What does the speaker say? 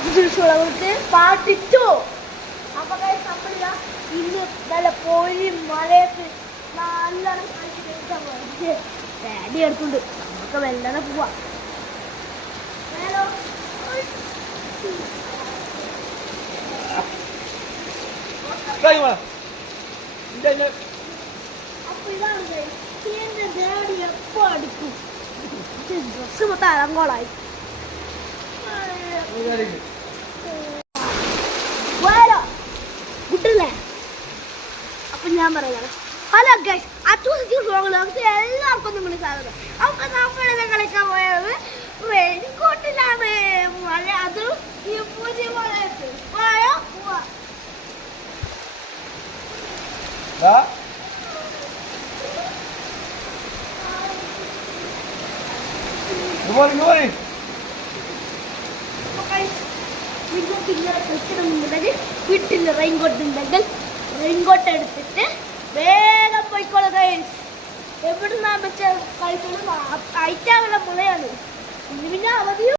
അതിഥികൾക്ക് പാട്ടിട്ടു. അപ്പൊ നമ്മളിതാ ഇന്ന് നല്ല പൊരി മഴയത്ത് നല്ലോണം ഡാഡി എടുത്തുണ്ട്. നമുക്ക് വെല്ലനെ പോവാ. അപ്പൊ ഇതാണ് എന്റെ ഡാഡി എപ്പോ അടിക്കും. ഡ്രസ് മൊത്തം അലങ്കോളായി. കുട്ടില്ലേ? അപ്പൊ ഞാൻ പറയുന്നത് ഹലോ ഗൈസ്, എല്ലാവർക്കും നിങ്ങൾ സ്വാഗതം. അപ്പൊ നമ്മളിത് കളിക്കാൻ പോയത് റെയിൻകോട്ടിലാണ്. മഴ അതും ഈ പുതിയ മഴയത്ത് മഴ പോവാ. നിങ്ങൾക്ക് ഇങ്ങനെ കളിക്കണമെന്നുണ്ടെങ്കിൽ വീട്ടിൽ റെയിൻകോട്ട് ഉണ്ടെങ്കിൽ റെയിൻകോട്ട് എടുത്തിട്ട് വേഗം പോയിക്കോളൂ ഗൈസ്. എവിടുന്നാ വെച്ച കളിക്കണം. അയറ്റാവുള്ള മുളയാണ്. ഇന്ന് പിന്നെ അവധിയും